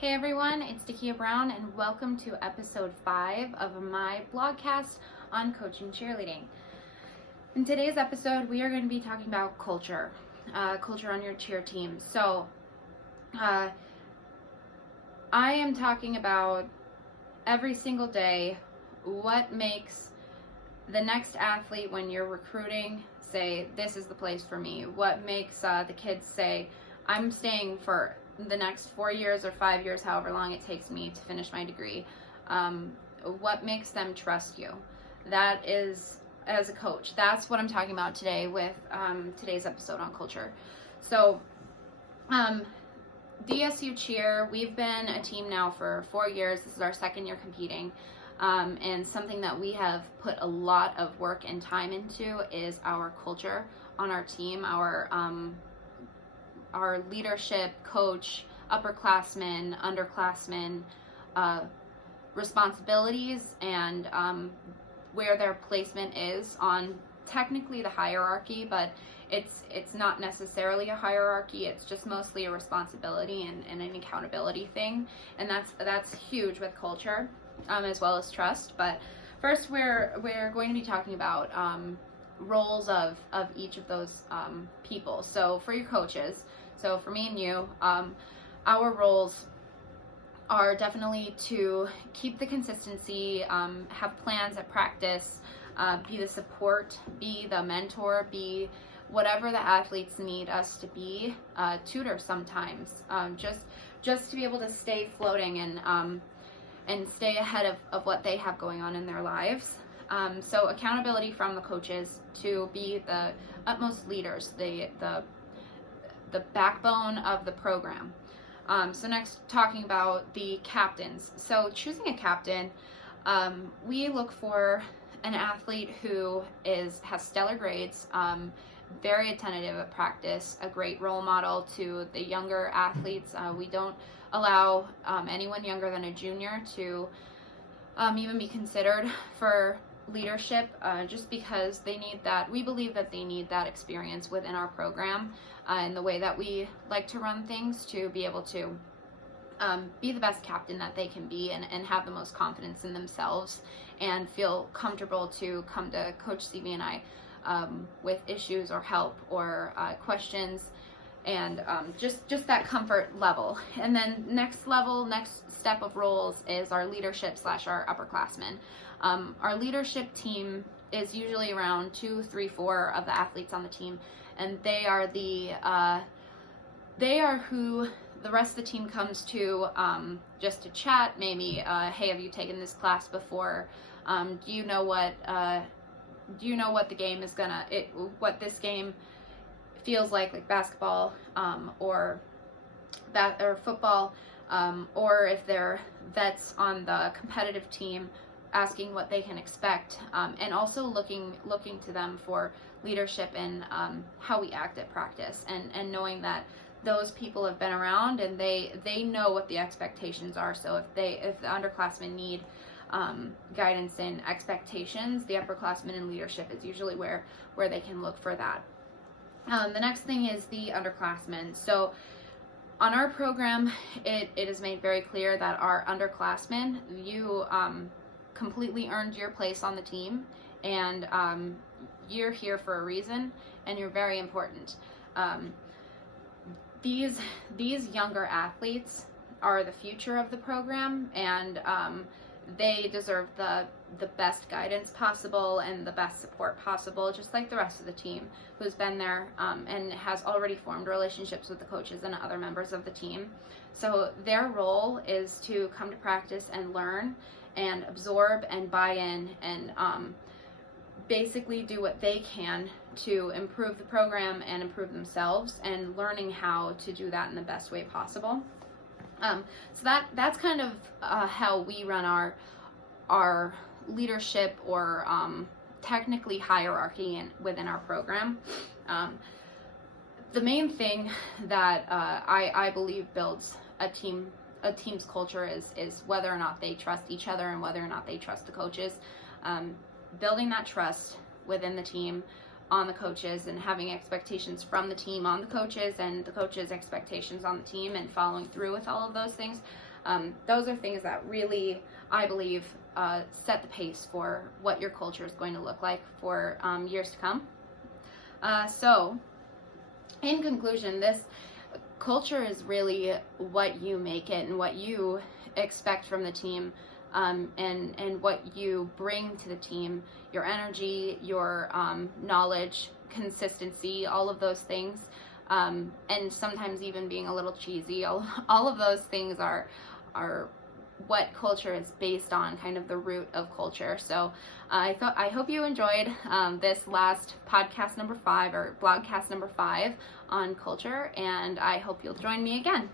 Hey everyone, it's Dakia Brown and welcome to episode 5 of my blogcast on coaching cheerleading. In today's episode, we are going to be talking about culture on your cheer team. So, I am talking about every single day what makes the next athlete when you're recruiting say, this is the place for me. What makes the kids say, I'm staying for the next 4 years or 5 years, however long it takes me to finish my degree. What makes them trust you? That is, as a coach, that's what I'm talking about today with today's episode on culture. So, DSU Cheer, we've been a team now for 4 years. This is our second year competing. And something that we have put a lot of work and time into is our culture on our team, our leadership, coach, upperclassmen, underclassmen, responsibilities, and where their placement is on technically the hierarchy, but it's not necessarily a hierarchy. It's just mostly a responsibility and an accountability thing, and that's huge with culture, as well as trust. But first, we're going to be talking about roles of each of those people. So for your coaches, so for me and you, our roles are definitely to keep the consistency, have plans at practice, be the support, be the mentor, be whatever the athletes need us to be, tutor sometimes, just to be able to stay floating and stay ahead of what they have going on in their lives. So accountability from the coaches to be the utmost leaders, the backbone of the program. So next, talking about the captains. So choosing a captain, we look for an athlete who has stellar grades, very attentive at practice, a great role model to the younger athletes. We don't allow anyone younger than a junior to even be considered for leadership, just because they need that. We believe that they need that experience within our program and the way that we like to run things to be able to be the best captain that they can be and have the most confidence in themselves and feel comfortable to come to Coach CV and I with issues or help or questions, and just that comfort level. And then next step of roles is our leadership / our upperclassmen. Our leadership team is usually around 2, 3, 4 of the athletes on the team, and they are who the rest of the team comes to just to chat. Maybe, hey, have you taken this class before? Do you know what the game is what this game feels like basketball, or football, or if they're vets on the competitive team, asking what they can expect, and also looking to them for leadership and how we act at practice, and knowing that those people have been around and they know what the expectations are. So if the underclassmen need guidance and expectations, the upperclassmen in leadership is usually where they can look for that. The next thing is the underclassmen. So on our program, it is made very clear that our underclassmen, you completely earned your place on the team, and you're here for a reason, and you're very important. These younger athletes are the future of the program, and they deserve the best guidance possible and the best support possible, just like the rest of the team who's been there and has already formed relationships with the coaches and other members of the team. So their role is to come to practice and learn and absorb and buy in and basically do what they can to improve the program and improve themselves, and learning how to do that in the best way possible. So that's kind of how we run our leadership, or technically hierarchy within our program. The main thing that I believe builds a team's culture is whether or not they trust each other and whether or not they trust the coaches. Building that trust within the team on the coaches, and having expectations from the team on the coaches, and the coaches' expectations on the team, and following through with all of those things. Those are things that really, I believe, set the pace for what your culture is going to look like for years to come. So, in conclusion, this culture is really what you make it and what you expect from the team, and what you bring to the team, your energy, your knowledge, consistency, all of those things, and sometimes even being a little cheesy. All of those things are what culture is based on, kind of the root of culture. So I hope you enjoyed this last podcast number 5, or blogcast number 5 on culture, and I hope you'll join me again.